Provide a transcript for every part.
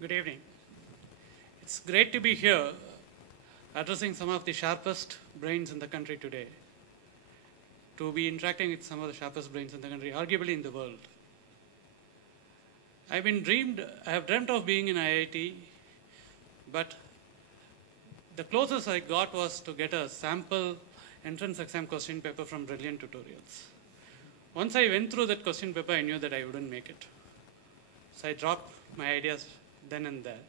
Good evening. It's great to be here addressing some of the sharpest brains in the country today, to be interacting with some of the sharpest brains in the country, arguably in the world. I have dreamt of being in IIT, but the closest I got was to get a sample entrance exam question paper from Brilliant Tutorials. Once I went through that question paper, I knew that I wouldn't make it. So I dropped my ideas then and there,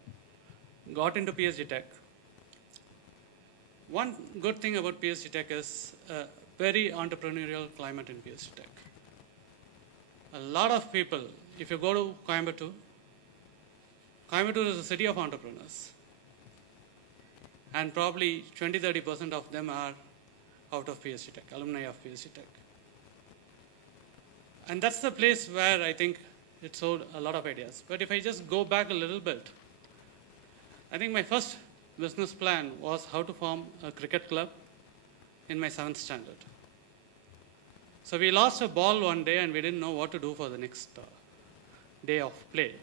got into PhD Tech. One good thing about PhD Tech is a very entrepreneurial climate in PhD Tech. A lot of people, if you go to Coimbatore is a city of entrepreneurs. And probably 20-30% of them are out of PhD Tech, alumni of PhD Tech. And that's the place where I think it sold a lot of ideas. But if I just go back a little bit, I think my first business plan was how to form a cricket club in my 7th standard. So we lost a ball one day and we didn't know what to do for the next day of play.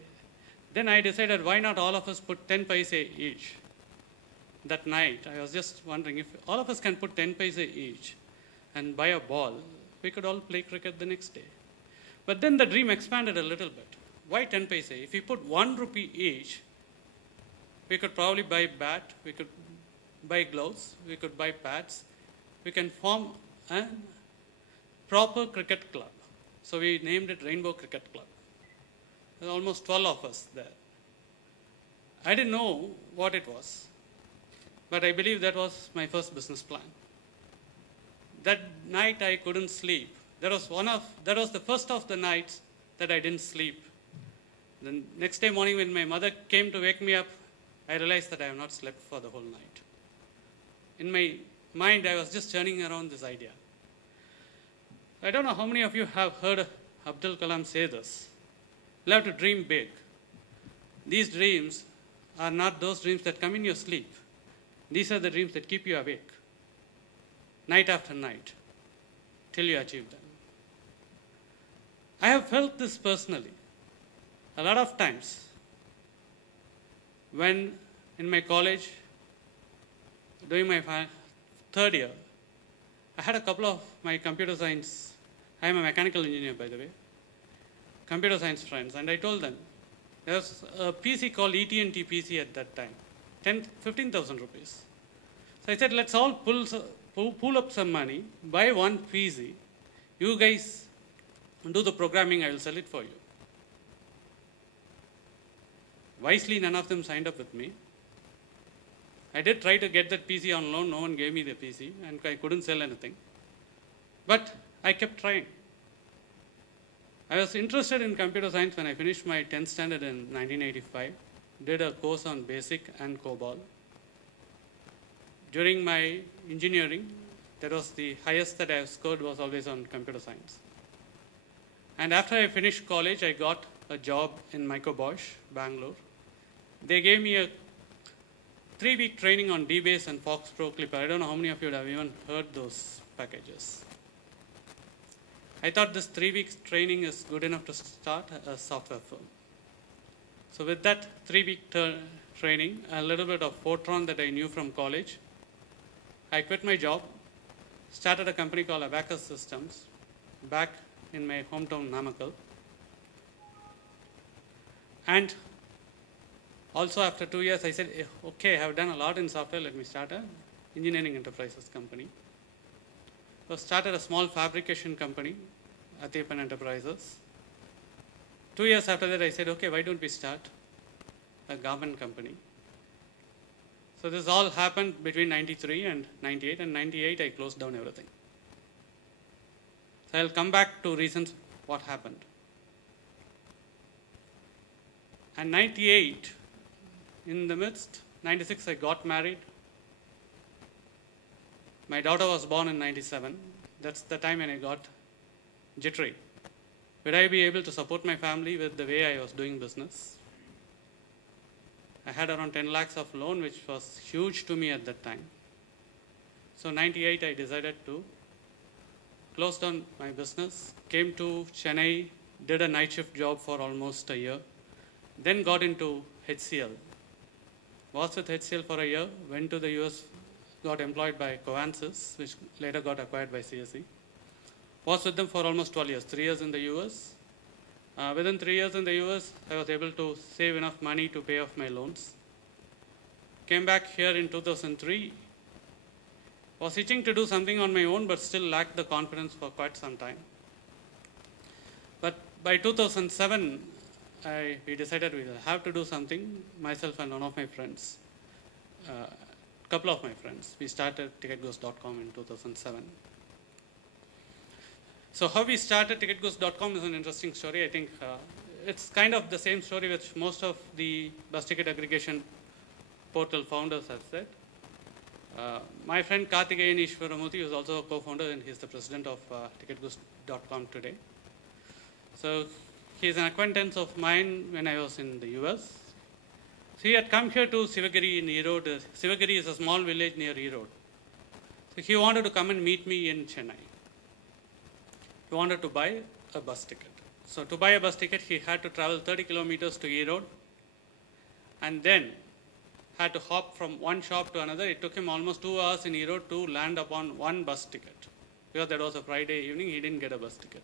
Then I decided, why not all of us put 10 paise each? That night, I was just wondering, if all of us can put 10 paise each and buy a ball, we could all play cricket the next day. But then the dream expanded a little bit. Why 10 paise? If we put 1 rupee each, we could probably buy bat, we could buy gloves, we could buy pads. We can form a proper cricket club. So we named it Rainbow Cricket Club. There were almost 12 of us there. I didn't know what it was, but I believe that was my first business plan. That night I couldn't sleep. That was the first of the nights that I didn't sleep. The next day morning when my mother came to wake me up, I realized that I have not slept for the whole night. In my mind, I was just turning around this idea. I don't know how many of you have heard Abdul Kalam say this. You have to dream big. These dreams are not those dreams that come in your sleep. These are the dreams that keep you awake, night after night, till you achieve them. I have felt this personally a lot of times when in my college, during my third year, I had a couple of my computer science, I am a mechanical engineer by the way, computer science friends, and I told them, there was a PC called ET&T PC at that time, 15,000 rupees. So I said, let's all pull up some money, buy one PC, you guys do the programming, I will sell it for you. Wisely, none of them signed up with me. I did try to get that PC on loan, no one gave me the PC, and I couldn't sell anything. But I kept trying. I was interested in computer science when I finished my 10th standard in 1985, did a course on BASIC and COBOL. During my engineering, that was the highest that I have scored was always on computer science. And after I finished college, I got a job in Bosch, Bangalore. They gave me a 3-week training on DBase and Fox Pro Clipper. I don't know how many of you have even heard those packages. I thought this 3-week training is good enough to start a software firm. So with that 3-week training, a little bit of Fortran that I knew from college, I quit my job, started a company called Abacus Systems back in my hometown, Namakkal. And also after 2 years, I said, okay, I have done a lot in software, let me start an engineering enterprises company. So started a small fabrication company, Athiappan Enterprises. 2 years after that, I said, okay, why don't we start a garment company? So this all happened between 93 and 98, and 98 I closed down everything. So I'll come back to reasons what happened. And 98, in the midst, 96 I got married. My daughter was born in 97. That's the time when I got jittery. Would I be able to support my family with the way I was doing business? I had around 10 lakhs of loan, which was huge to me at that time. So 98, I decided to close down my business, came to Chennai, did a night shift job for almost a year, Then got into HCL. Was with HCL for a year, went to the US, got employed by Covansys, which later got acquired by CSE. Was with them for almost 12 years, 3 years in the US. Within 3 years in the US, I was able to save enough money to pay off my loans. Came back here in 2003. Was itching to do something on my own, but still lacked the confidence for quite some time. But by 2007, we decided we have to do something, myself and one of my friends, couple of my friends. We started ticketghost.com in 2007. So how we started ticketghost.com is an interesting story. I think it's kind of the same story which most of the bus ticket aggregation portal founders have said. My friend Karthikeyan Ishwaramurthy is also a co-founder, and he's the president of ticketghost.com today. So he's an acquaintance of mine when I was in the US. So he had come here to Sivagiri in Erode. Sivagiri is a small village near Erode. So he wanted to come and meet me in Chennai. He wanted to buy a bus ticket. So to buy a bus ticket, he had to travel 30 kilometers to Erode, and then had to hop from one shop to another. It took him almost 2 hours in Erode to land upon one bus ticket. Because that was a Friday evening, he didn't get a bus ticket.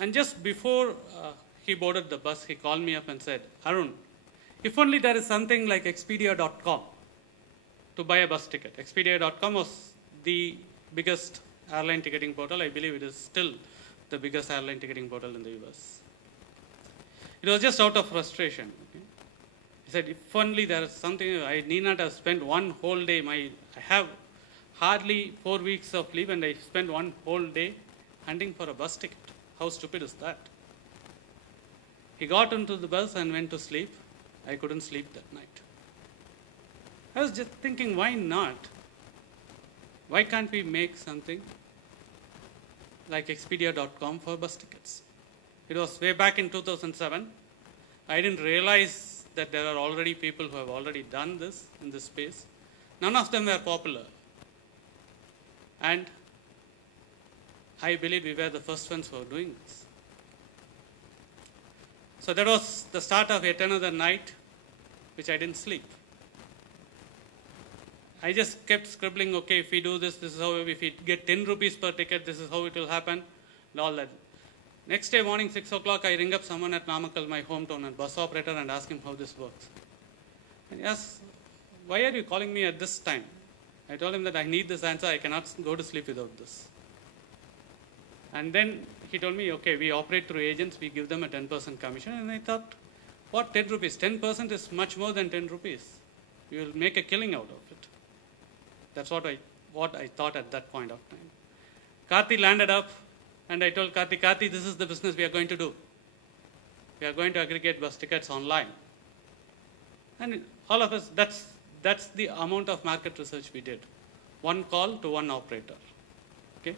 And just before he boarded the bus, he called me up and said, Arun, if only there is something like Expedia.com to buy a bus ticket. Expedia.com was the biggest airline ticketing portal. I believe it is still the biggest airline ticketing portal in the US. It was just out of frustration. Okay? He said, if only there is something, I need not have spent one whole day. I have hardly 4 weeks of leave, and I spent one whole day hunting for a bus ticket. How stupid is that? He got into the bus and went to sleep. I couldn't sleep that night. I was just thinking, why not? Why can't we make something like Expedia.com for bus tickets? It was way back in 2007. I didn't realize that there are already people who have already done this in this space. None of them were popular. And I believe we were the first ones who were doing this. So that was the start of yet another night which I didn't sleep. I just kept scribbling, okay, if we do this, this is how, if we get 10 rupees per ticket, this is how it will happen, and all that. Next day morning, 6 o'clock, I ring up someone at Namakkal, my hometown, a bus operator, and ask him how this works. And he asked, why are you calling me at this time? I told him that I need this answer, I cannot go to sleep without this. And then he told me, okay, we operate through agents, we give them a 10% commission. And I thought, what, 10 rupees? 10% is much more than 10 rupees. We will make a killing out of it. That's what I thought at that point of time. Karthi landed up, and I told Karthi, this is the business we are going to do. We are going to aggregate bus tickets online. And all of us, that's the amount of market research we did. One call to one operator. Okay?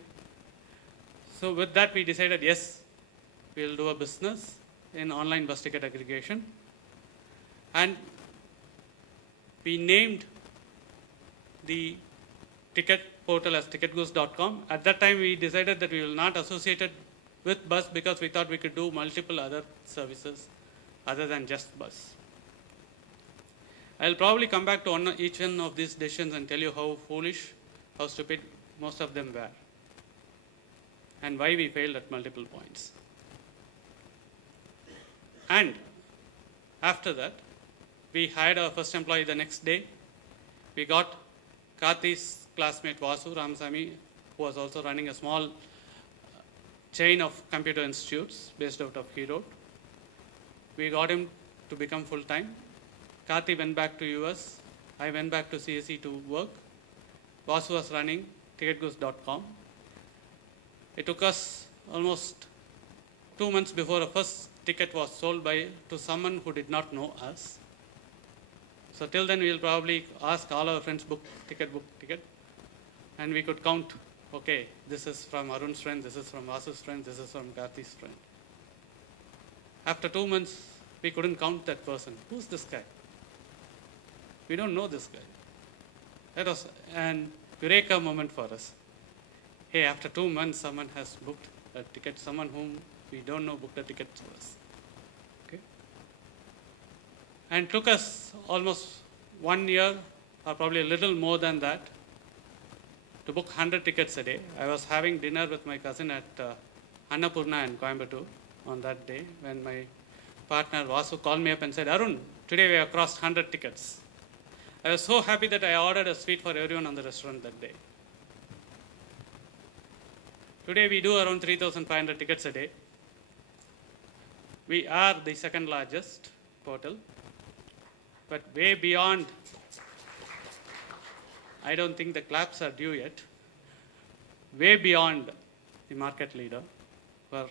So with that, we decided, yes, we will do a business in online bus ticket aggregation. And we named the ticket portal as ticketghost.com. At that time, we decided that we will not associate it with bus because we thought we could do multiple other services other than just bus. I'll probably come back to each one of these decisions and tell you how foolish, how stupid most of them were, and why we failed at multiple points. And after that, we hired our first employee the next day. We got Karthi's classmate Vasu Ramasamy, who was also running a small chain of computer institutes based out of Erode. We got him to become full-time. Karthi went back to US. I went back to CSE to work. Vasu was running ticketghost.com. It took us almost 2 months before the first ticket was sold to someone who did not know us. So till then, we'll probably ask all our friends, book ticket. And we could count, okay, this is from Arun's friend, this is from Vasu's friend, this is from Karthi's friend. After 2 months, we couldn't count that person. Who's this guy? We don't know this guy. That was an eureka moment for us. Hey, after 2 months, someone has booked a ticket, someone whom we don't know booked a ticket for us. Okay? and took us almost 1 year, or probably a little more than that, to book 100 tickets a day. I was having dinner with my cousin at Annapurna in Coimbatore on that day when my partner Vasu called me up and said, Arun, today we have crossed 100 tickets. I was so happy that I ordered a sweet for everyone on the restaurant that day. Today we do around 3,500 tickets a day. We are the second largest portal, but way beyond. I don't think the claps are due yet. Way beyond the market leader. We're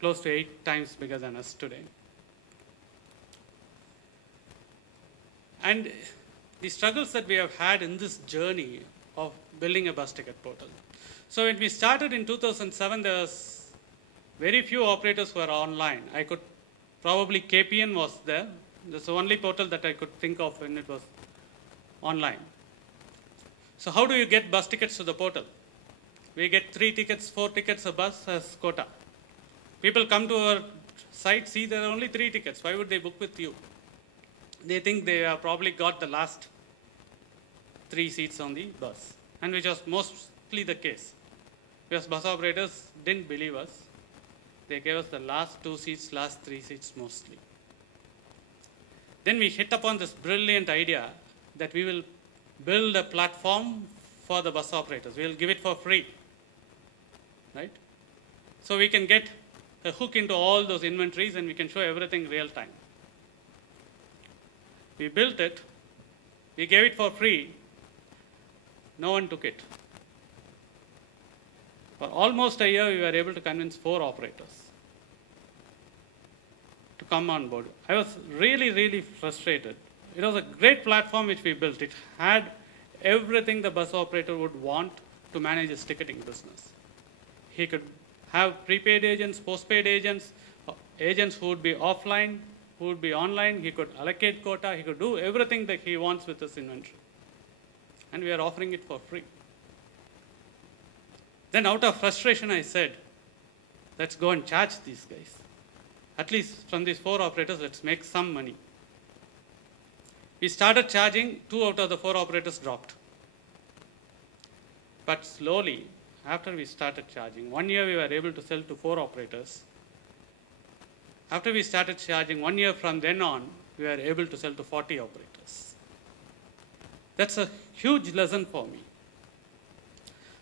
close to 8 times bigger than us today. And the struggles that we have had in this journey of building a bus ticket portal. So when we started in 2007, there was very few operators who were online. I could probably KPN was there. That's the only portal that I could think of when it was online. So how do you get bus tickets to the portal? We get 3 tickets, 4 tickets a bus as quota. People come to our site, see there are only 3 tickets. Why would they book with you? They think they have probably got the last 3 seats on the bus, and which was mostly the case. Because bus operators didn't believe us. They gave us the last 2 seats, last 3 seats mostly. Then we hit upon this brilliant idea that we will build a platform for the bus operators. We will give it for free, right? So we can get a hook into all those inventories and we can show everything real time. We built it, we gave it for free, no one took it. For almost a year, we were able to convince 4 operators to come on board. I was really, really frustrated. It was a great platform which we built. It had everything the bus operator would want to manage his ticketing business. He could have prepaid agents, postpaid agents, agents who would be offline, who would be online. He could allocate quota. He could do everything that he wants with this inventory. And we are offering it for free. Then out of frustration, I said, let's go and charge these guys. At least from these 4 operators, let's make some money. We started charging, 2 out of the 4 operators dropped. But slowly, after we started charging, 1 year we were able to sell to 4 operators. After we started charging, 1 year from then on, we were able to sell to 40 operators. That's a huge lesson for me.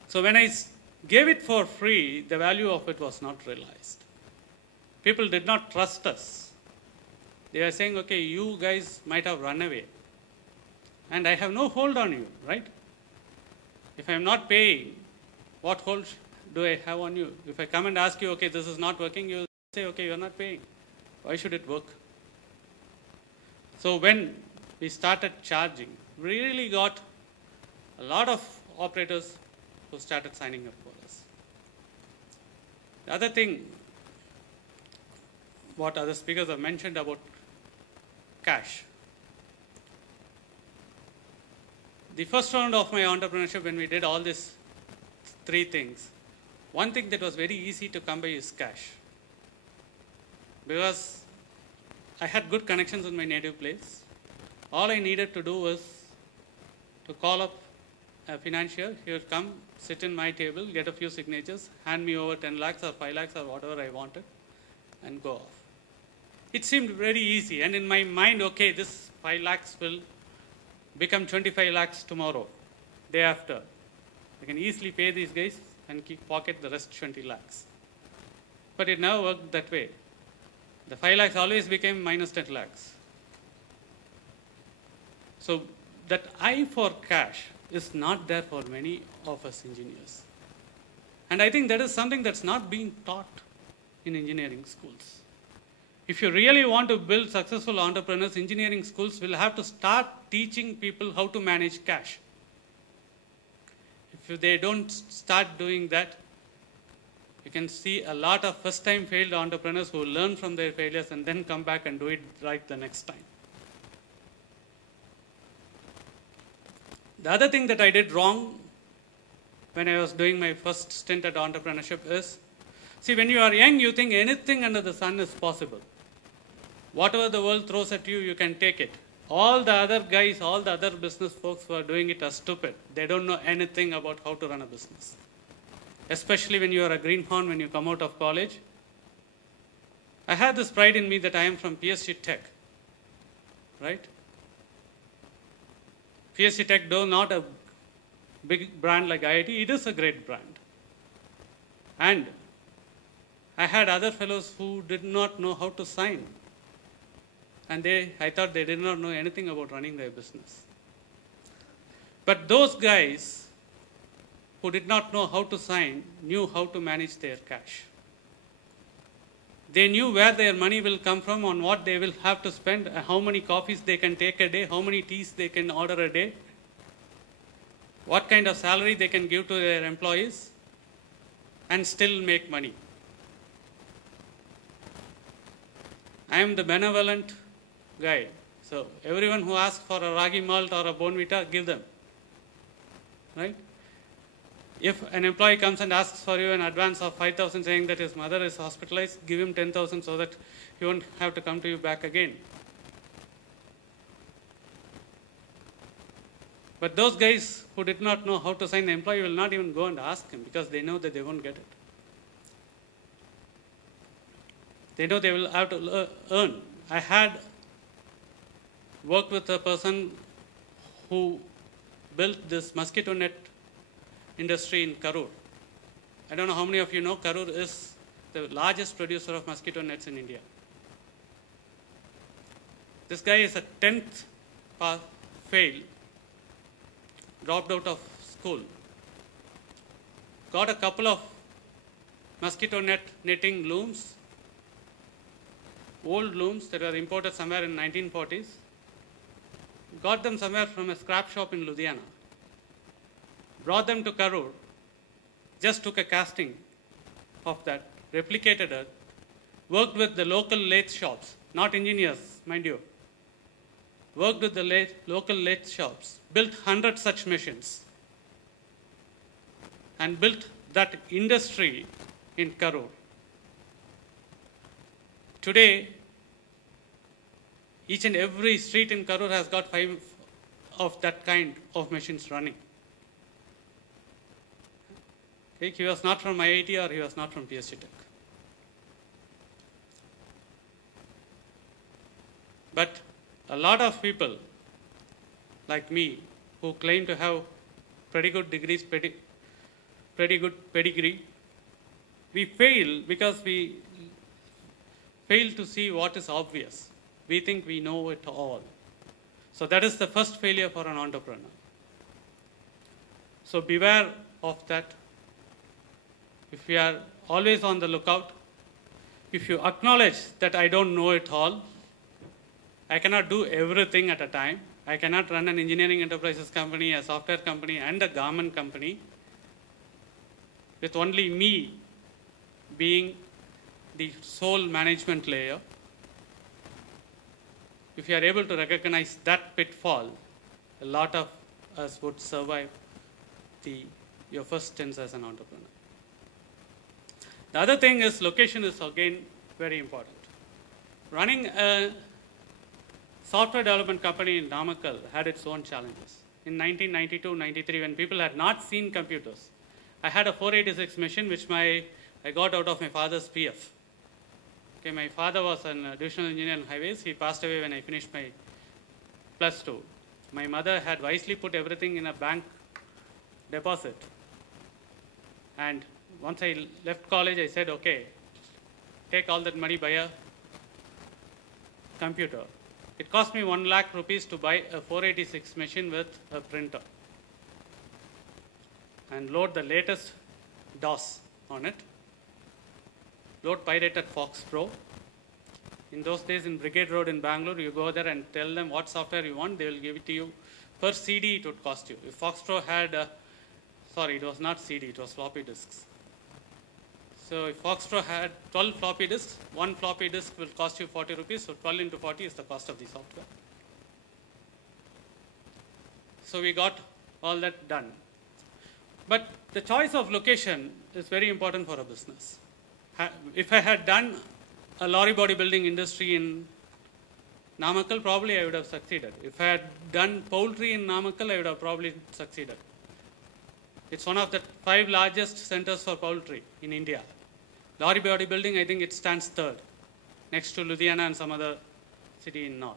So when I gave it for free, the value of it was not realized. People did not trust us. They were saying, okay, you guys might have run away. And I have no hold on you, right? If I am not paying, what hold do I have on you? If I come and ask you, okay, this is not working, you will say, okay, you are not paying. Why should it work? So when we started charging, we really got a lot of operators who started signing up for us. The other thing, what other speakers have mentioned about cash. The first round of my entrepreneurship, when we did all these 3 things, one thing that was very easy to come by is cash. Because I had good connections in my native place. All I needed to do was to call up a financier. He would come, sit in my table, get a few signatures, hand me over 10 lakhs or 5 lakhs or whatever I wanted, and go off. It seemed very easy, and in my mind, okay, this 5 lakhs will become 25 lakhs tomorrow, day after. I can easily pay these guys and pocket the rest 20 lakhs. But it never worked that way. The 5 lakhs always became minus 10 lakhs. So that eye for cash is not there for many of us engineers. And I think that is something that's not being taught in engineering schools. If you really want to build successful entrepreneurs, engineering schools will have to start teaching people how to manage cash. If they don't start doing that, you can see a lot of first-time failed entrepreneurs who learn from their failures and then come back and do it right the next time. The other thing that I did wrong when I was doing my first stint at entrepreneurship is, see, when you are young, you think anything under the sun is possible. Whatever the world throws at you, you can take it. All the other guys, all the other business folks who are doing it are stupid. They don't know anything about how to run a business. Especially when you are a greenhorn, when you come out of college. I have this pride in me that I am from PSG Tech, right? PSG Tech, though not a big brand like IIT, it is a great brand. And I had other fellows who did not know how to sign. And I thought they did not know anything about running their business. But those guys who did not know how to sign knew how to manage their cash. They knew where their money will come from, on what they will have to spend, how many coffees they can take a day, how many teas they can order a day, what kind of salary they can give to their employees, and still make money. I am the benevolent guy. So everyone who asks for a ragi malt or a bonvita, give them. Right? If an employee comes and asks for you an advance of 5,000 saying that his mother is hospitalized, give him 10,000 so that he won't have to come to you back again. But those guys who did not know how to sign, the employee will not even go and ask him because they know that they won't get it. They know they will have to earn. I had worked with a person who built this mosquito net industry in Karur. I don't know how many of you know Karur is the largest producer of mosquito nets in India. This guy is a 10th fail, dropped out of school, got a couple of mosquito netting looms, old looms that were imported somewhere in 1940s, got them somewhere from a scrap shop in Ludhiana, brought them to Karur, just took a casting of that, replicated it, worked with the local lathe shops, not engineers, mind you, worked with the local lathe shops, built 100 such machines, and built that industry in Karur. Today, each and every street in Karur has got 5 of that kind of machines running. Okay, he was not from IIT or he was not from PSG Tech. But a lot of people like me who claim to have pretty good degrees, pretty good pedigree, we fail because we fail to see what is obvious. We think we know it all. So that is the first failure for an entrepreneur. So beware of that. If you are always on the lookout, if you acknowledge that I don't know it all, I cannot do everything at a time. I cannot run an engineering enterprises company, a software company, and a garment company with only me being the sole management layer. If you are able to recognize that pitfall, a lot of us would survive your first stints as an entrepreneur. The other thing is location is again very important. Running a software development company in Namakkal had its own challenges. In 1992-93, when people had not seen computers, I had a 486 machine which I got out of my father's PF. Okay, my father was a divisional engineer in highways. He passed away when I finished my +2. My mother had wisely put everything in a bank deposit. And once I left college, I said, okay, take all that money, buy a computer. It cost me 1 lakh rupees to buy a 486 machine with a printer and load the latest DOS on it. Load pirated Fox Pro. In those days in Brigade Road in Bangalore, you go there and tell them what software you want, they will give it to you. Per CD it would cost you. If Fox Pro had, it was not CD, it was floppy disks. So if Fox Pro had 12 floppy disks, 1 floppy disk will cost you 40 rupees, so 12 into 40 is the cost of the software. So we got all that done. But the choice of location is very important for a business. If I had done a lorry body building industry in Namakkal, probably I would have succeeded. If I had done poultry in Namakkal, I would have probably succeeded. It's one of the 5 largest centers for poultry in India. Lorry bodybuilding, I think it stands third, next to Ludhiana and some other city in north.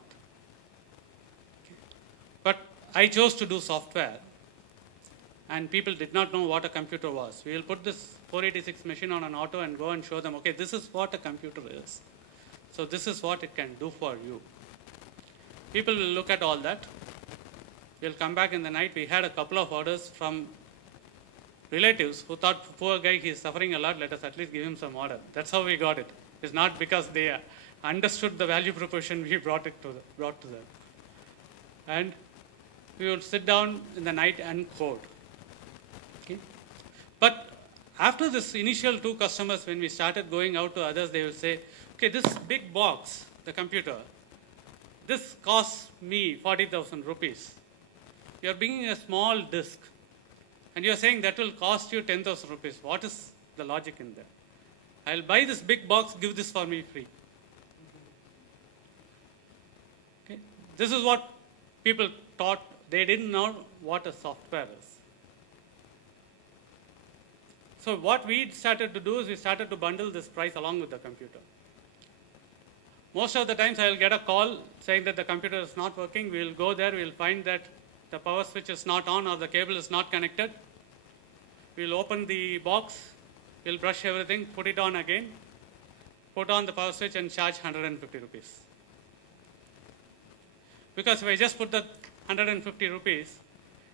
But I chose to do software, and people did not know what a computer was. We will put this 486 machine on an auto and go and show them, okay, this is what a computer is. So this is what it can do for you. People will look at all that. We'll come back in the night. We had a couple of orders from relatives who thought, poor guy, he's suffering a lot, let us at least give him some order. That's how we got it. It's not because they understood the value proposition we brought to them. And we would sit down in the night and code. Okay? But after this initial 2 customers, when we started going out to others, they will say, okay, this big box, the computer, this costs me 40,000 rupees. You are bringing a small disk, and you are saying that will cost you 10,000 rupees. What is the logic in that? I'll buy this big box, give this for me free. Okay? This is what people thought. They didn't know what a software is. So what we started to do is we started to bundle this price along with the computer. Most of the times I will get a call saying that the computer is not working. We will go there, we will find that the power switch is not on or the cable is not connected. We will open the box, we will brush everything, put it on again, put on the power switch and charge 150 rupees. Because if I just put the 150 rupees,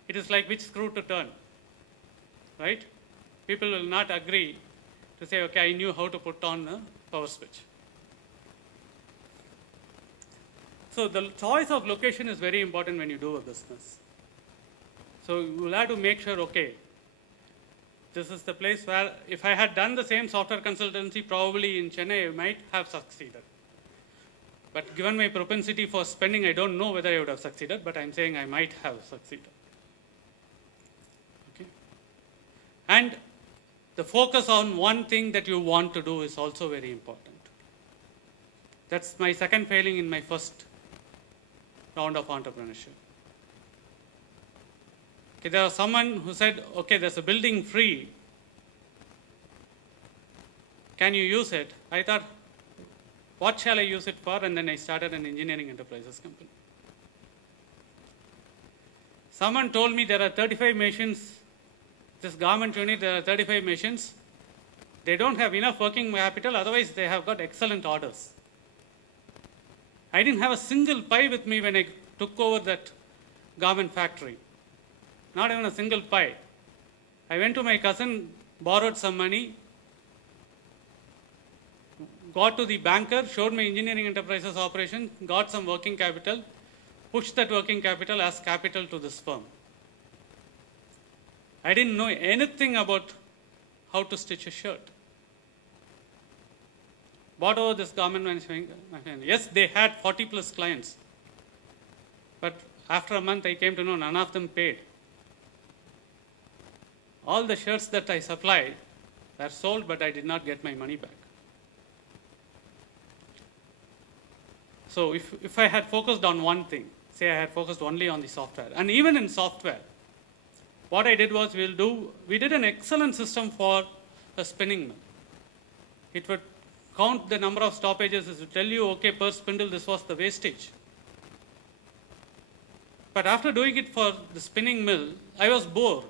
it is like which screw to turn, right? People will not agree to say, okay, I knew how to put on the power switch. So the choice of location is very important when you do a business. So you will have to make sure, okay, this is the place where if I had done the same software consultancy probably in Chennai, I might have succeeded. But given my propensity for spending, I don't know whether I would have succeeded, but I'm saying I might have succeeded. Okay? And the focus on one thing that you want to do is also very important. That's my second failing in my first round of entrepreneurship. Okay, there was someone who said, okay, there's a building free. Can you use it? I thought, what shall I use it for? And then I started an engineering enterprises company. Someone told me there are 35 machines, this government unit, there are 35 machines. They don't have enough working capital, otherwise they have got excellent orders. I didn't have a single pie with me when I took over that garment factory. Not even a single pie. I went to my cousin, borrowed some money, got to the banker, showed my engineering enterprises operation, got some working capital, pushed that working capital as capital to this firm. I didn't know anything about how to stitch a shirt. Bought over this garment manufacturing. Yes, they had 40 plus clients. But after a month, I came to know none of them paid. All the shirts that I supplied were sold, but I did not get my money back. So if I had focused on one thing, say I had focused only on the software, and even in software, what I did was we did an excellent system for a spinning mill. It would count the number of stoppages, it would tell you, okay, per spindle, this was the wastage. But after doing it for the spinning mill, I was bored.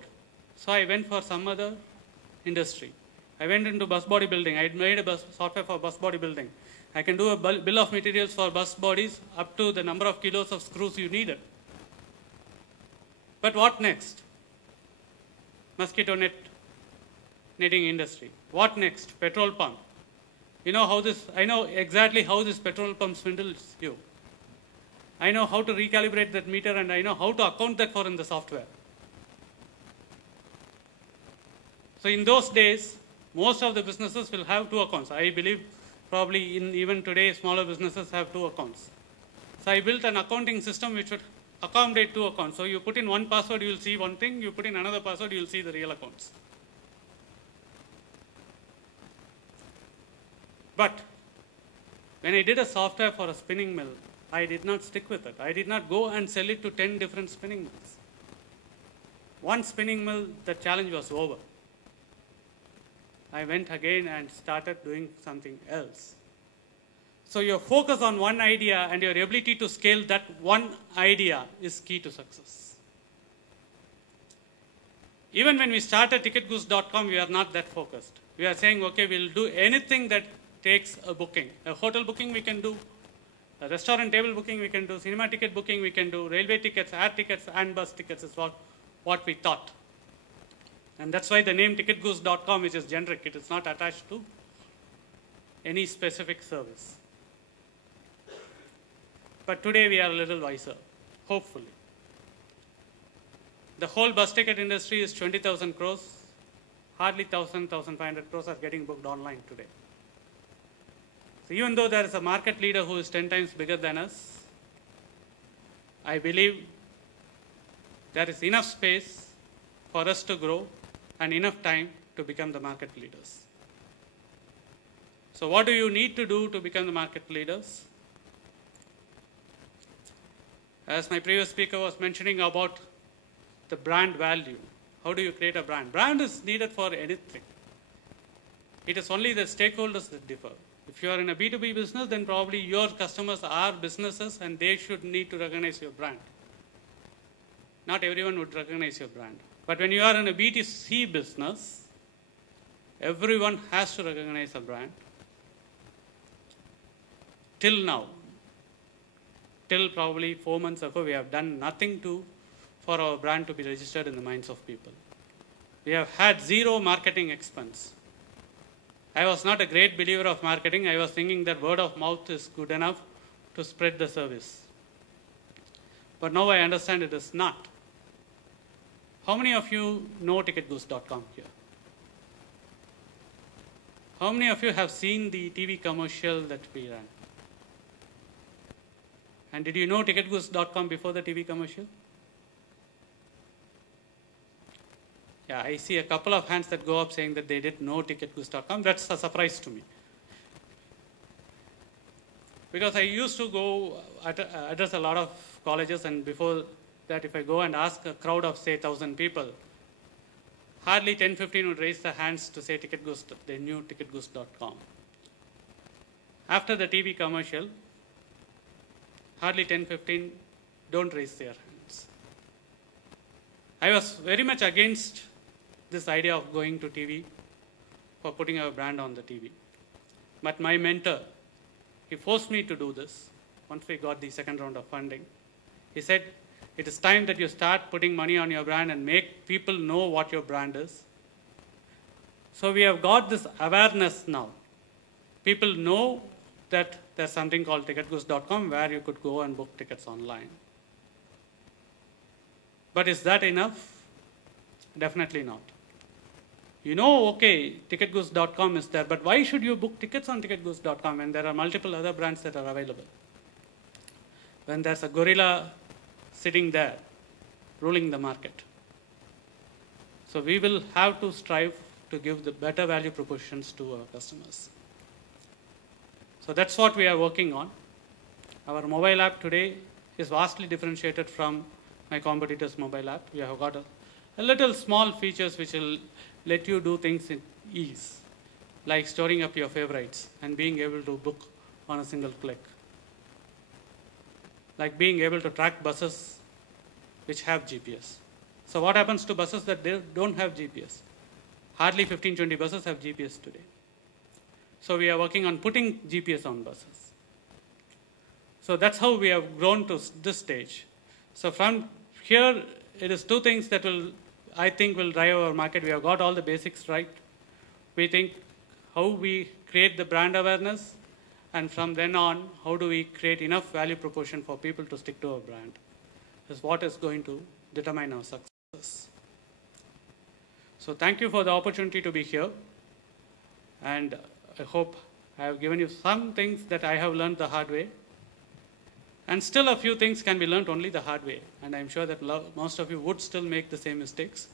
So I went for some other industry. I went into bus body building. I had made a software for bus body building. I can do a bill of materials for bus bodies up to the number of kilos of screws you needed. But what next? Mosquito net netting industry. What next? Petrol pump. You know how this, I know exactly how this petrol pump swindles you. I know how to recalibrate that meter and I know how to account that for in the software. So in those days, most of the businesses will have 2 accounts. I believe probably in even today, smaller businesses have 2 accounts. So I built an accounting system which would accommodate 2 accounts. So you put in one password, you will see one thing. You put in another password, you will see the real accounts. But when I did a software for a spinning mill, I did not stick with it. I did not go and sell it to 10 different spinning mills. One spinning mill, the challenge was over. I went again and started doing something else. So your focus on one idea and your ability to scale that one idea is key to success. Even when we started ticketgoose.com, we are not that focused. We are saying, okay, we'll do anything that takes a booking. A hotel booking we can do, a restaurant table booking we can do, cinema ticket booking we can do, railway tickets, air tickets, and bus tickets is what we thought. And that's why the name ticketgoose.com, which is generic, it is not attached to any specific service. But today we are a little wiser, hopefully. The whole bus ticket industry is 20,000 crores. Hardly 1,000, 1,500 crores are getting booked online today. So even though there is a market leader who is 10 times bigger than us, I believe there is enough space for us to grow and enough time to become the market leaders. So what do you need to do to become the market leaders? As my previous speaker was mentioning about the brand value. How do you create a brand? Brand is needed for anything. It is only the stakeholders that differ. If you are in a B2B business, then probably your customers are businesses and they should need to recognize your brand. Not everyone would recognize your brand. But when you are in a B2C business, everyone has to recognize a brand. Till now, till probably 4 months ago, we have done nothing for our brand to be registered in the minds of people. We have had zero marketing expense. I was not a great believer of marketing. I was thinking that word of mouth is good enough to spread the service. But now I understand it is not. How many of you know ticketgoose.com here? How many of you have seen the TV commercial that we ran? And did you know ticketgoose.com before the TV commercial? Yeah, I see a couple of hands that go up saying that they didn't know ticketgoose.com. That's a surprise to me. Because I used to go address a lot of colleges, and before that, if I go and ask a crowd of, say, 1,000 people, hardly 10, 15 would raise their hands to say ticketgoose, they knew ticketgoose.com. After the TV commercial, hardly 10, 15 don't raise their hands. I was very much against this idea of going to TV for putting our brand on the TV. But my mentor, he forced me to do this once we got the second round of funding. He said, it is time that you start putting money on your brand and make people know what your brand is. So we have got this awareness now. People know that there's something called ticketgoose.com where you could go and book tickets online. But is that enough? Definitely not. You know, okay, ticketgoose.com is there, but why should you book tickets on ticketgoose.com when there are multiple other brands that are available? When there's a gorilla sitting there, ruling the market. So we will have to strive to give the better value propositions to our customers. So that's what we are working on. Our mobile app today is vastly differentiated from my competitors' mobile app. We have got a little small features which will let you do things in ease, like storing up your favorites and being able to book on a single click. Like being able to track buses which have GPS. So what happens to buses that don't have GPS? Hardly 15, 20 buses have GPS today. So we are working on putting GPS on buses. So that's how we have grown to this stage. So from here, it is two things that I think will drive our market. We have got all the basics right. We think how we create the brand awareness, and from then on, how do we create enough value proposition for people to stick to our brand is what is going to determine our success. So thank you for the opportunity to be here. And I hope I have given you some things that I have learned the hard way. And still a few things can be learned only the hard way. And I'm sure that most of you would still make the same mistakes.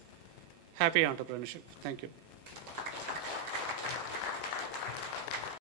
Happy entrepreneurship. Thank you.